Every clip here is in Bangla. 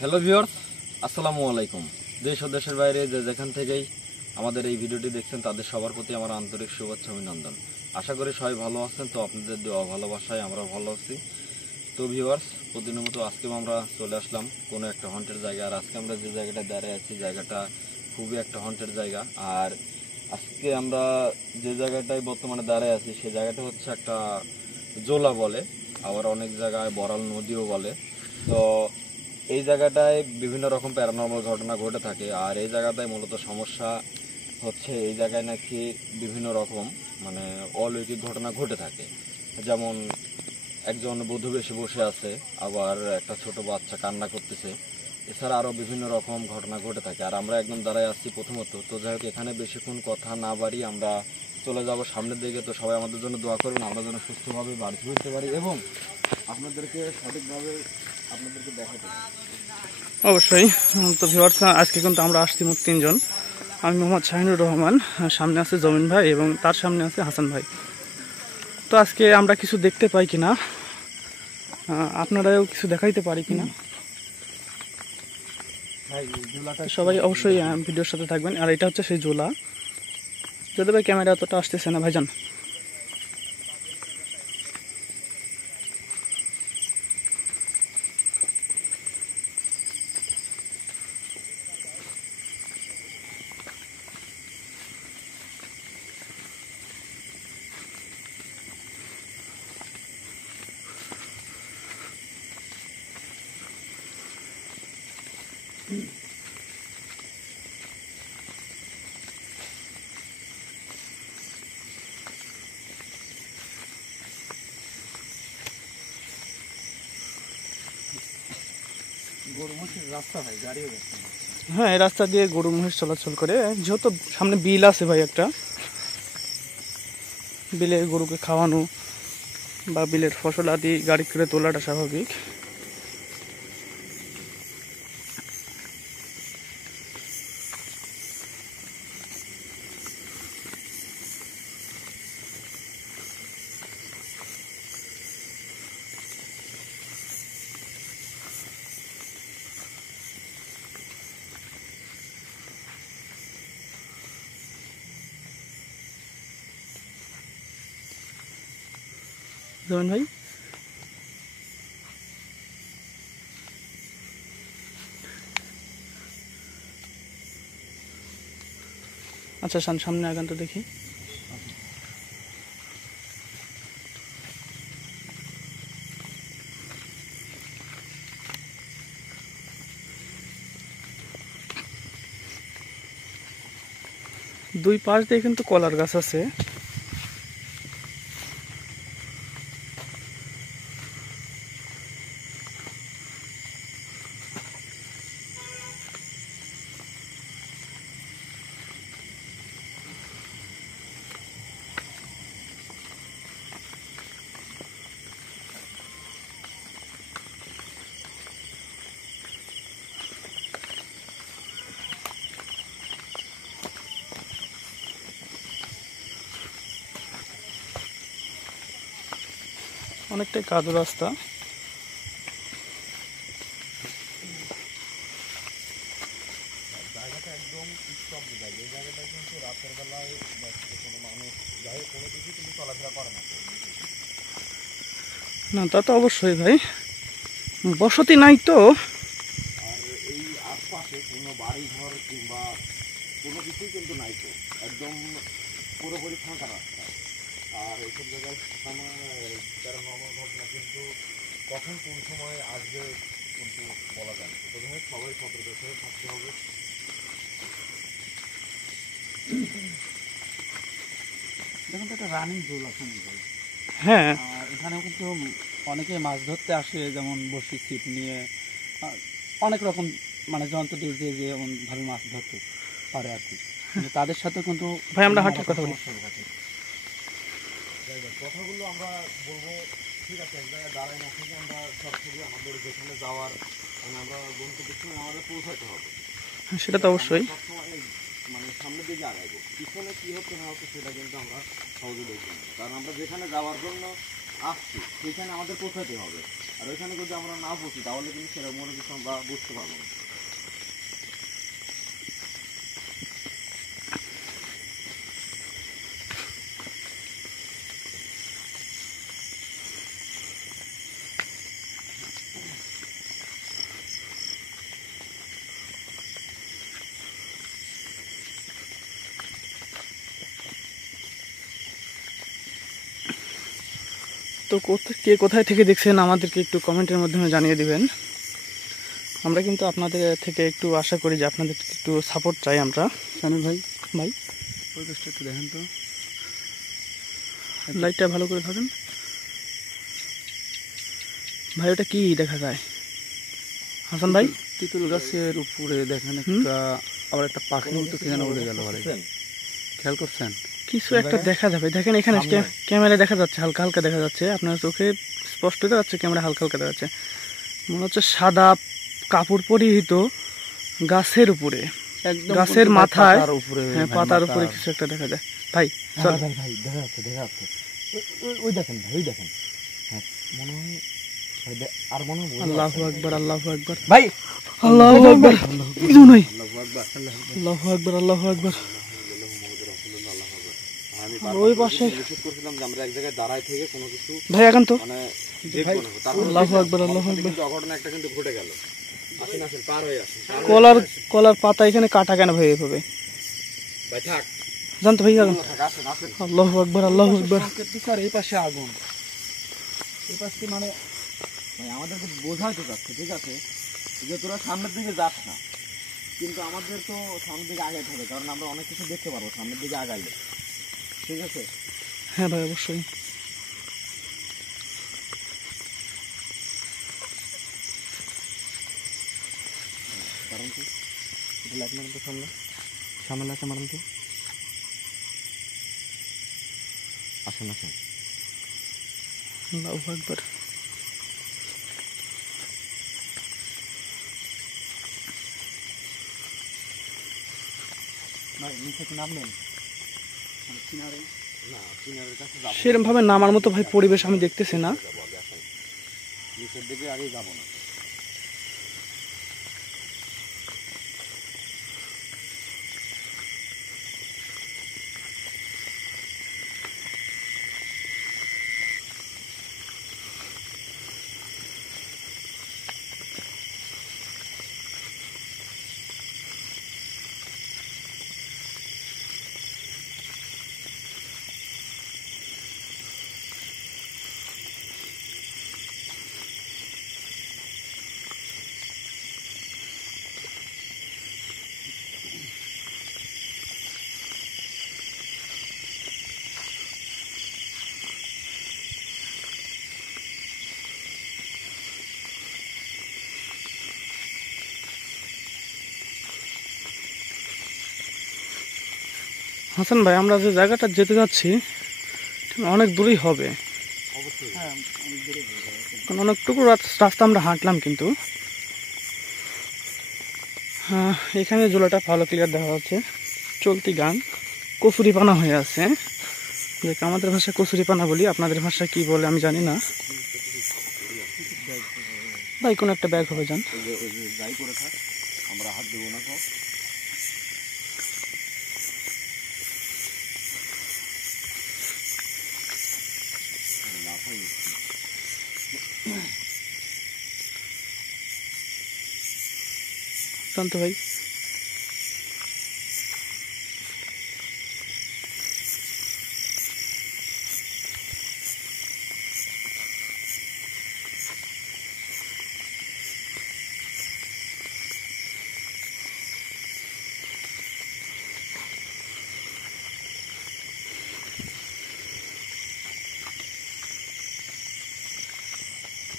হ্যালো ভিউয়ার্স, আসসালামু আলাইকুম। দেশ ও দেশের বাইরে যে যেখান থেকেই আমাদের এই ভিডিওটি দেখছেন তাদের সবার প্রতি আমার আন্তরিক শুভেচ্ছা অভিনন্দন। আশা করি সবাই ভালো আছেন। তো আপনাদের দেওয়া ভালোবাসায় আমরা ভালো আছি। তো ভিউয়ার্স, প্রতিদিনের মতো আজকেও আমরা চলে আসলাম কোনো একটা হন্টের জায়গা। আর আজকে আমরা যে জায়গাটা দাঁড়িয়ে আছি জায়গাটা খুবই একটা হন্টের জায়গা। আর আজকে আমরা যে জায়গাটায় বর্তমানে দাঁড়িয়ে আছি সেই জায়গাটা হচ্ছে একটা জোলা বলে, আবার অনেক জায়গায় বড়াল নদীও বলে। তো এই জায়গাটায় বিভিন্ন রকম প্যারানর্মাল ঘটনা ঘটে থাকে। আর এই জায়গাটায় মূলত সমস্যা হচ্ছে এই জায়গায় নাকি বিভিন্ন রকম অলৌকিক ঘটনা ঘটে থাকে। যেমন একজন বধূ বেশে বসে আছে, আবার একটা ছোট বাচ্চা কান্না করতেছে। এছাড়া আরও বিভিন্ন রকম ঘটনা ঘটে থাকে। আর আমরা একদম দাঁড়ায় আসছি প্রথমত। তো যাই হোক, এখানে বেশিক্ষণ কথা না বাড়ি আমরা চলে যাব সামনের দিকে। তো সবাই আমাদের জন্য দোয়া করবেন, আমরা যেন সুস্থভাবে বাড়ি ফিরতে পারি এবং আপনাদেরকে সঠিকভাবে দেখাতে পারি। অবশ্যই। তো ভিউয়ার্স, আজকে কিন্তু আমরা আসছি মোট 3 জন। আমি মোহাম্মদ শাহিনুর রহমান, সামনে আছে জমিন ভাই এবং তার সামনে আছে হাসান ভাই। তো আজকে আমরা কিছু দেখতে পাই কিনা, আপনারাও কিছু দেখাইতে পারি কিনা, সবাই অবশ্যই ভিডিওর সাথে থাকবেন। আর এটা হচ্ছে সেই জোলা। যদি ভাই ক্যামেরা অতটা আসতেছে না ভাইজান। হ্যাঁ, এই রাস্তা দিয়ে গরু মহিষ চলাচল করে। যেহেতু সামনে বিল আছে ভাই, একটা বিলে গরুকে খাওয়ানো বা বিলের ফসল আদি গাড়ি করে তোলাটা স্বাভাবিক। জমিন ভাই, আচ্ছা সামনে আগান তো দেখি। দুই পাশ দিয়ে কিন্তু কলার গাছ আছে। অনেকটাই কাদু রাস্তা। জায়গাটা একদম নিস্তব্ধ জায়গা। এই জায়গাটা কিন্তু রাতের বেলায় কোনো মানুষ যাই কোনো কিছু কিন্তু চলাফেরা করে না। না, তা তো অবশ্যই ভাই, বসতি নাই তো। আর এই আশপাশে কোনো বাড়ি ঘর কিংবা কোনো কিছুই কিন্তু নাই তো, একদম পুরোপুরি ফাঁকা রাস্তা। আর এইসব জায়গায় প্যারানর্মাল ঘটনা কিন্তু কখন কোন সময় আসবে কিন্তু বলা যায় না। তবে সবাই সতর্ক হয়ে থাকতে হবে। দেখুন, একটা রানিং জোল আছে। হ্যাঁ, এখানেও কিন্তু অনেকে মাছ ধরতে আসে, যেমন বড়শি ছিপ নিয়ে অনেক রকম যন্ত্র দিয়ে যে যেমন ভাবে মাছ ধরতে পারে আর কি। কিন্তু তাদের সাথে কিন্তু ভাই আমরা হাঁটার কথা বলি। কথাগুলো আমরা বলবো, ঠিক আছে, এক জায়গায় দাঁড়ায় না থেকে আমরা সরাসরি আমাদের যেখানে যাওয়ার আমরা গন্তব্যস্থলে আমাদের পৌঁছাতে হবে। সেটা তো অবশ্যই। সামনের দিকে আগাইবো, পিছনে কি হচ্ছে না হচ্ছে সেটা কিন্তু আমরা সহজে দেখবো না। কারণ আমরা যেখানে যাওয়ার জন্য আসছি সেখানে আমাদের পৌঁছাতে হবে। আর ওইখানে যদি আমরা না বসি তাহলে কিন্তু সেরকম কোনো কিছু আমরা বুঝতে পারবো না। তো কে কোথায় থেকে দেখছেন আমাদেরকে একটু কমেন্টের মাধ্যমে জানিয়ে দিবেন। আমরা কিন্তু আপনাদের থেকে একটু আশা করি যে আপনাদের একটু সাপোর্ট চাই আমরা। শামিম ভাই, ভাই পরিবেশটা একটু দেখেন তো, লাইটটা ভালো করে ধরেন ভাই। ওটা কি দেখা যায় হাসান ভাই? তিতুল গাছের উপরে দেখেন একটা, আবার একটা পাখির মতো কি যেন উড়ে গেল ভাই, খেয়াল করছেন? কিছু একটা দেখা যাবে, দেখেন এখানে ক্যামেরা দেখা যাচ্ছে, হালকা হালকা দেখা যাচ্ছে, আপনার চোখে স্পষ্ট দেখা যাচ্ছে, ক্যামেরা হালকা হালকা দেখা যাচ্ছে। মনে হচ্ছে সাদা কাপড় পরিহিত গাছের উপরে, একদম গাছের মাথায়, পাতার উপরে, হ্যাঁ পাতার উপরে কিছু একটা দেখা যায় ভাই। চল ভাই ভাই দেখা যাচ্ছে, দেখা যাচ্ছে, ওই দেখেন ভাই, ওই দেখেন, হ্যাঁ মনে হয়, আর মনে হয় আল্লাহু আকবার, আল্লাহু আকবার, ভাই, আল্লাহু আকবার, কিছু নাই, আল্লাহু আকবার। আল্লাহু আকবার, আল্লাহু আকবার। আমি ওই পাশে নিষেধ করছিলাম যে আমরা এক জায়গায় দাঁড়ায় থেকে কোনো কিছু ভাই এখন তো মানে দেখবো না। তারপর আল্লাহু আকবার, আল্লাহু আকবার। কিন্তু অঘটন একটা কিন্তু ঘটে গেল। আসেন আসেন, পার হয়ে আসেন। কলার পাতা এখানে কাটা কেন ভাই এভাবে? ভাই থাক, জানতো ভাই যাবেন? আসেন আসেন। আল্লাহু আকবার, আল্লাহু আকবার। স্যার এই পাশে আগুন, এই পাশে মানে ভাই আমাদেরকে বোঝাইতে চাচ্ছে, ঠিক আছে, যে তোরা সামনের দিকে যাস না, কিন্তু আমাদের তো সামনের দিকে আগাইতে হবে, কারণ আমরা অনেক কিছু দেখতে পারবো সামনের দিকে আগাইলে, ঠিক আছে? হ্যাঁ ভাই অবশ্যই। কারণ কি এটা লাইট মারেন তো, সামনে সামনে লাইটটা মারেন তো। আসেন আসেন। আল্লাহু আকবার। ভাই নিচে কি নামলেন? কিনারে না, কিনারের কাছে যাবো, সেরকম ভাবে নামার মতো ভাই পরিবেশ আমি দেখতেছি না। যাবো আগে, আসেন। নিচের দিকে আগে যাবো না। হাসান ভাই আমরা যে জায়গাটা যেতে যাচ্ছি অনেক দূরেই হবে, অবশ্যই। হ্যাঁ অনেক দূরে হয়ে যাবে। কারণ অনেকটুকু রাস্তা আমরা হাঁটলাম, কিন্তু হ্যাঁ এখানে জোলাটা ভালো ক্লিয়ার দেখা যাচ্ছে। চলতি গান কচুরিপানা হয়ে আছে, দেখ আমাদের ভাষায় কচুরিপানা বলি, আপনাদের ভাষায় কি বলে আমি জানি না ভাই। কোন একটা ব্যাগ হবে যান, ওই যে যাই করে থাক, আমরা হাত দেবো না। তো শান্ত ভাই।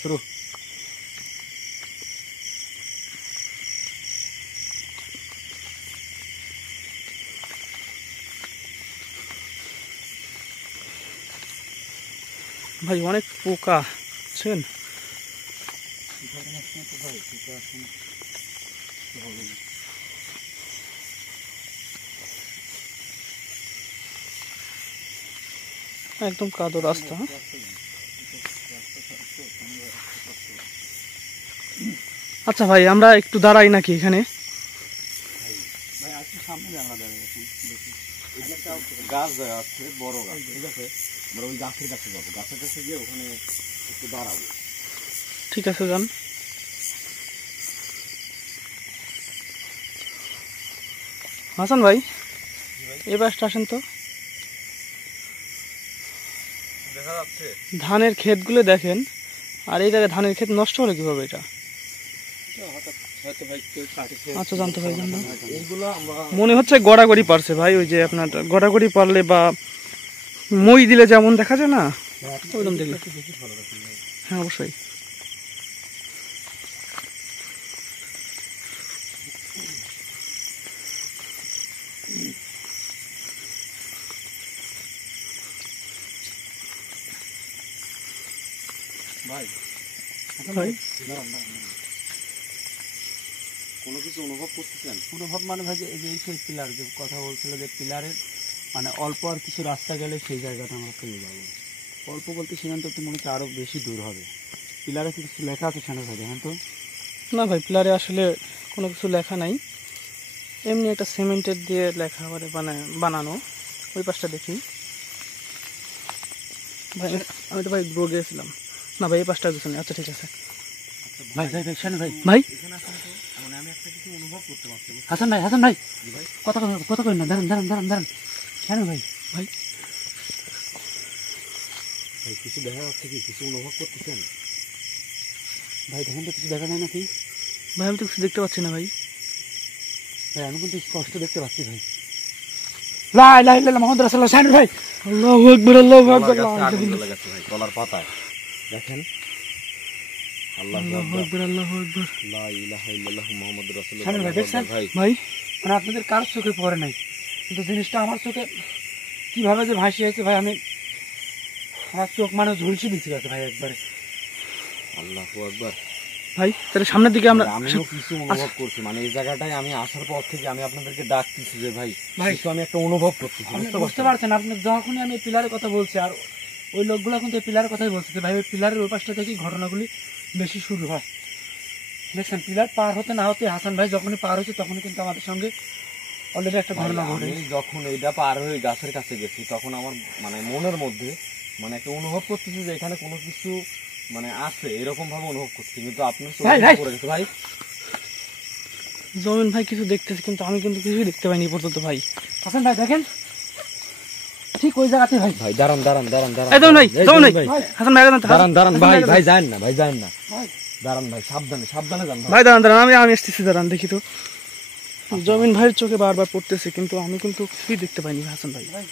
শুরু। ভাই অনেক পোকা বুঝছেন, একদম কাদো রাস্তা। আচ্ছা ভাই, আমরা একটু দাঁড়াই নাকি এখানে? ভাই আজকে সামনে আমরা দাঁড়িয়ে আছি, দেখি। এখানে একটা গাছ দেওয়া আছে, বড় গাছ, ঠিক আছে? আমরা ওই গাছের কাছে যাবো, গাছের কাছে গিয়ে ওখানে একটু দাঁড়াবো। ঠিক আছে, যান। হাসান ভাই, এই পাশটা আসেন তো। দেখা যাচ্ছে ধানের ক্ষেতগুলো দেখেন, আর এই জায়গায় ধানের ক্ষেত নষ্ট হলো কিভাবে এটা? হয়তো ভাই কেউ কাটিছে। আচ্ছা, জানতে ভাই, জানতো। এইগুলো আমরা মনে হচ্ছে গড়াগড়ি পারছে ভাই, ওই যে আপনার গড়াগড়ি পারলে বা মই দিলে যেমন দেখা যায় না, ওইরকম দেখলে। হ্যাঁ, অবশ্যই। ভাই ভাই, কোনো কিছু অনুভব করতেছেন? অনুভব মানে ভাই যে এই যে সেই পিলার, যে কথা বলছিল যে পিলারের মানে অল্প আর কিছু রাস্তা গেলে সেই জায়গাটা আমরা পেয়ে যাবো। অল্প বলতে সেখান থেকে মনে হচ্ছে আরো বেশি দূর হবে। পিলারে কিছু লেখা আছে সেখানে ভাই, দেখেন তো। না ভাই, পিলারে আসলে কোনো কিছু লেখা নাই, এমনি একটা সিমেন্টের দিয়ে লেখা মানে বানানো। ওই পাশটা দেখি ভাই, আমি তো ভাই গ্রো গিয়েছিলাম। না ভাই, এই পাশটা কিছু নেই। আচ্ছা, ঠিক আছে ভাই ভাই ভাই শানু ভাই, ভাই। এখানে আসেন তো, মানে আমি একটা কিছু অনুভব করতে পারছি। হাসান ভাই, হাসান ভাই, কথা কই না, দাঁড়ান দাঁড়ান দাঁড়ান দাঁড়ান। শানু ভাই, ভাই, ভাই কিছু দেখা যাচ্ছে কি? কিছু অনুভব করতেছেন? ভাই দেখেন তো, কিছু দেখা যায় নাকি? ভাই আমি তো কিছু দেখতে পাচ্ছি না ভাই। ভাই আমি কিন্তু স্পষ্ট দেখতে পাচ্ছি ভাই। লা ইলাহা ইল্লাল্লাহ মুহাম্মাদুর রাসূলুল্লাহ। শানু ভাই, আল্লাহু আকবার, আল্লাহু আকবার, কলার গাছে আগুন জ্বলে গেছে ভাই, কলার পাতায় দেখেন। আল্লাহু আল্লাহু আকবার, আকবার, আল্লাহু আকবার। লা ইলাহা ইল্লাল্লাহু মুহাম্মাদুর রাসূলুল্লাহ। শানু ভাই, দেখছেন? ভাই ভাই, মানে আপনাদের কার চোখে পড়ে নাই, কিন্তু জিনিসটা আমার চোখে কিভাবে যে ভাসি হয়েছে ভাই, আমার চোখ মানে ঝুলসি দিচ্ছিল ভাই একবারে। আল্লাহু আকবার। ভাই তাহলে সামনের দিকে আমরা। আমিও কিছু অনুভব করছি, মানে এই জায়গাটায় আমি আসার পর থেকে আমি আপনাদেরকে ডাকতেছি যে ভাই ভাই, কিছু আমি একটা অনুভব করতেছি, আপনি বুঝতে বুঝতে পারছেন? পারছেন, আপনি যখনই আমি পিলারের কথা বলছি আর ওই লোকগুলো কিন্তু পিলারের কথাই বলছে ভাই, ওই পিলারের ওই পাশটা থেকেই ঘটনাগুলি বেশি শুরু হয়। দেখছেন, পিলার পার হতে না হতে হাসান ভাই যখনই পার হয়েছে তখনই কিন্তু আমাদের সঙ্গে অলরেডি একটা ঘটনা ঘটে। আমি যখন এইটা পার হয়ে গাছের কাছে গেছি তখন আমার মানে মনের মধ্যে মানে একটা অনুভব করতেছি যে এখানে কোনো কিছু মানে আছে, এরকম ভাবে অনুভব করছি, কিন্তু আপনার চোখে ভাই, ভাই। পড়ে গেছে ভাই। জমিন ভাই কিছু দেখতেছে, কিন্তু আমি কিন্তু কিছুই দেখতে পাইনি এই পর্যন্ত ভাই। হাসান ভাই দেখেন, ঠিক ওই জায়গাতে ভাই। ভাই দাঁড়ান দাঁড়ান দাঁড়ান দাঁড়ান, এই জমিন ভাই, এই জমিন ভাই, ভাই, হাসান ভাই দাঁড়ান, দাঁড়ান দাঁড়ান হাসান ভাই, দাঁড়ান। ভাই যান না, ভাই যান না, ভাই, দাঁড়ান ভাই, সাবধানে সাবধানে যান ভাই। ভাই দাঁড়ান দাঁড়ান, আমি আসতেছি, দাঁড়ান দেখি তো। জমিন ভাইয়ের চোখে বারবার পড়তেছে, কিন্তু আমি কিন্তু কিছুই দেখতে পাইনি হাসান ভাই। ভাই,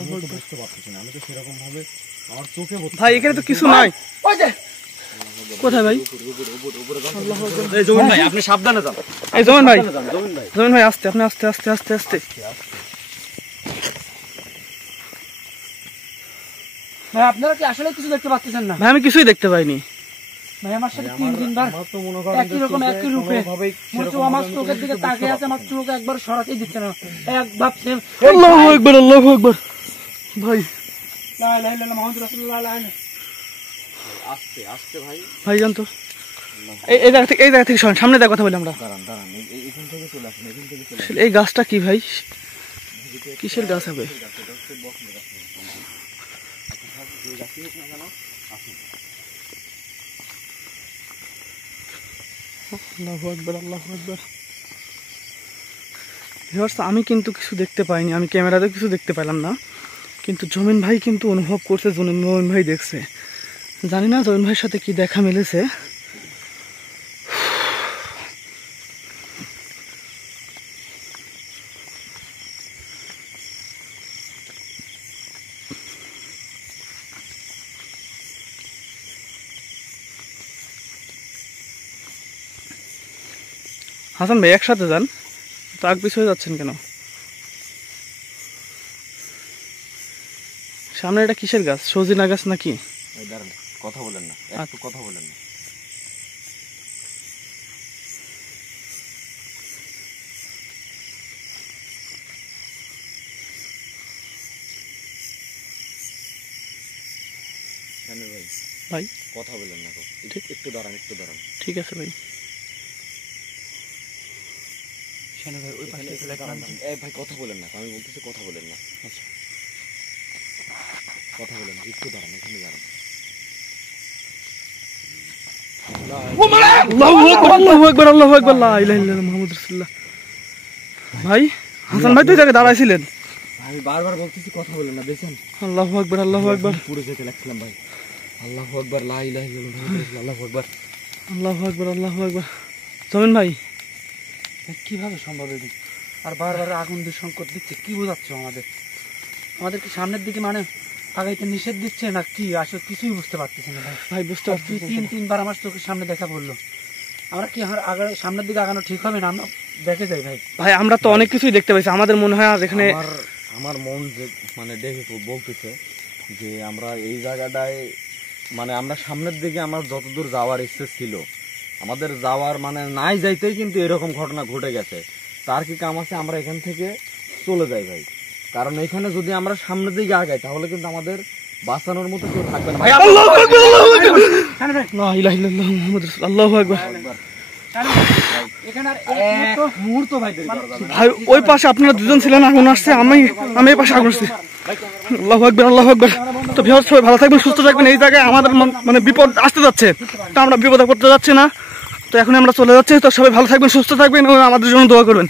আমি তো বুঝতে পারতেছি না, আমি তো সেরকম ভাবে আমার চোখে ভাই এখানে তো কিছু নাই। ওই যে কোথায় ভাই? এই জমিন ভাই আপনি সাবধানে যান, এই জমিন ভাই, যান জমিন ভাই। জমিন ভাই আস্তে, আপনি আস্তে আস্তে আস্তে আস্তে। ভাই আপনারা কি আসলে কিছু দেখতে পাচ্ছেন না? ভাই আমি কিছুই দেখতে পাইনি। ভাই আমার সাথে 3 দিন ধরে আমার তো মনে করেন একই রকম একই রূপে আমার চোখের দিকে তাকিয়ে আছে, আমার চোখ একবার সরাতেই দিচ্ছে না, এক ভাবছে আল্লাহু আকবার, আল্লাহু আকবার। ভাই, লা ইলাহা ইল্লাল্লাহ মুহাম্মাদুর রাসূলুল্লাহ লা ইলাহা। আস্তে আস্তে ভাই, ভাই জানতো এই জায়গা থেকে সরেন, সামনে দেখ কথা বলি আমরা। দাঁড়ান দাঁড়ান, এখান থেকে চলে আসুন, এখান থেকে চলে আসলে এই গাছটা কি ভাই, কিসের গাছ হবে? আল্লাহু আকবার, আল্লাহু আকবার। ভিউয়ার্স, আমি কিন্তু কিছু দেখতে পাইনি, আমি ক্যামেরাতে কিছু দেখতে পেলাম না, কিন্তু জমিন ভাই কিন্তু অনুভব করছে, জমিন ভাই দেখছে। জানি না জমিন ভাইয়ের সাথে কি দেখা মিলেছে। হাসান ভাই একসাথে যান তো, আগ পিছু হয়ে যাচ্ছেন কেন? সামনে এটা কিসের গাছ, সজিনা গাছ নাকি? এই দাঁড়ান, কথা বলেন না, একটু কথা বলেন না। ভাই ভাই কথা বলেন না, একটু দাঁড়ান, একটু দাঁড়ান। ঠিক আছে ভাই। শানু ভাই ওই পাশে একটু লাইট মারুন। এই ভাই কথা বলেন না, আমি বলতেছি কথা বলেন না। আচ্ছা কথা বলেন, একটু দাঁড়ান, এখানে দাঁড়ান। আল্লাহু আকবার, আল্লাহু আকবার, আল্লাহু আকবার, লা ইলাহা ইল্লাল্লাহ মুহাম্মাদুর রাসূলুল্লাহ। ভাই হাসান ভাই তো এই জায়গায় দাঁড়াইছিলেন। আমি বারবার বলতেছি কথা বলেন না, দেখেন আল্লাহু আকবার, আল্লাহু আকবার, পুরো যেতে লাগছিলাম ভাই। আল্লাহু আকবার, লা ইলাহা ইল্লাল্লাহ মুহাম্মাদুর রাসূলুল্লাহ, আল্লাহু আকবার, আল্লাহু আকবার, আল্লাহু আকবার। জমিন ভাই কিভাবে সম্ভব এটি? আর বারবার আগুন দিয়ে সংকট দিচ্ছে, কি বোঝাচ্ছে আমাদের কি সামনের দিকে মানে আগাইতে নিষেধ দিচ্ছে না কি? আসলে কিছুই বুঝতে পারতেছি না ভাই। ভাই বুঝতে আর পারছি। তিনবার আমার চোখের সামনে দেখা পড়লো। আমরা কি সামনের দিকে আগানো ঠিক হবে না? আমরা দেখে যাই ভাই। ভাই আমরা তো অনেক কিছুই দেখতে পাইছি, আমাদের মনে হয় আর এখানে আমার মন যে মানে দেখে বলতেছে যে আমরা এই জায়গাটায় মানে আমরা সামনের দিকে আমার যতদূর যাওয়ার ইচ্ছে ছিল, আমাদের যাওয়ার মানে নাই যাইতেই কিন্তু এরকম ঘটনা ঘটে গেছে। তার কি কাম আছে আমরা এখান থেকে চলে যাই ভাই, কারণ এখানে যদি আমরা সামনের দিকে আগাই তাহলে কিন্তু আমাদের বাঁচানোর মতো কেউ থাকবে না ভাই। আল্লাহু আকবার, আল্লাহু আকবার, শানু ভাই, লা ইলাহা ইল্লাল্লাহ মুহাম্মাদুর রাসূলুল্লাহ, আল্লাহু আকবার। শানু ভাই, এখানে আর এক মুহূর্ত ভাই দেরি করা যাবে না। ভাই ওই পাশে আপনারা দুজন ছিলেন, আগুন আসছে, আমি এই পাশে আগুন আসছে। আল্লাহু আকবার, আল্লাহু আকবার। তো ভিউয়ার্স সবাই ভালো থাকবেন, সুস্থ থাকবেন। এই জায়গায় আমাদের মানে বিপদ আসতে যাচ্ছে, তো আমরা বিপদে পড়তে যাচ্ছি না। তো এখন আমরা চলে যাচ্ছি। তো সবাই ভালো থাকবেন, সুস্থ থাকবেন এবং আমাদের জন্য দোয়া করবেন।